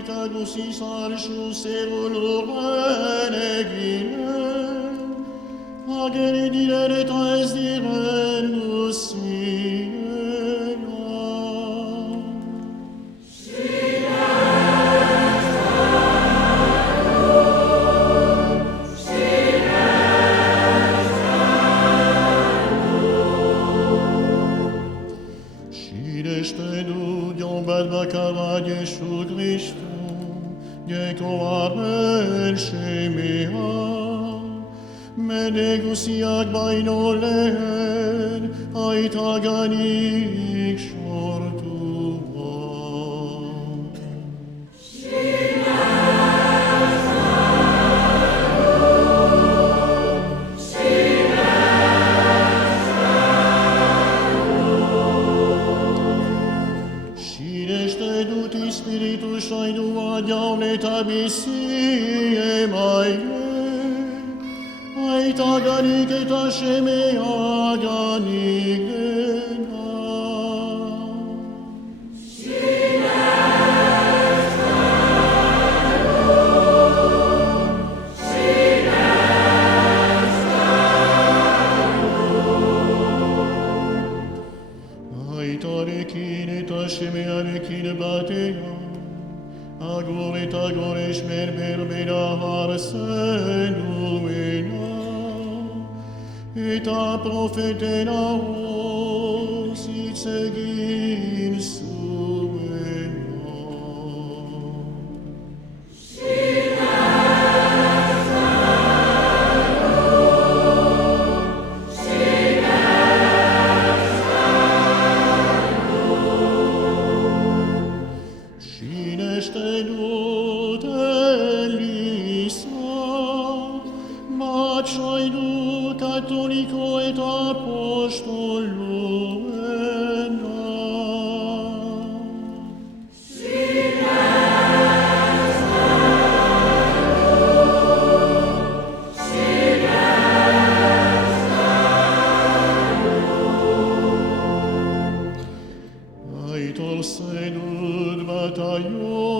Aitagusis arcius erulur renegine, agere direre taes direnus siena. Shirește du bad bacala Jesu Christu, Geco armen shemea, Menegusiak bainolen, aitaganik shortua. Shirește du-ti Spiritus și du adiaune tabisie mai ai taganik et asheme aganik ena. Ai tarekin et asheme arekin batea, agore tagoresh merber benahar senuena, et a profetena os itzegin suena. Shinește du Elisa, Macioi du Catolico et Apostolum ena. Aitor sedut bataillon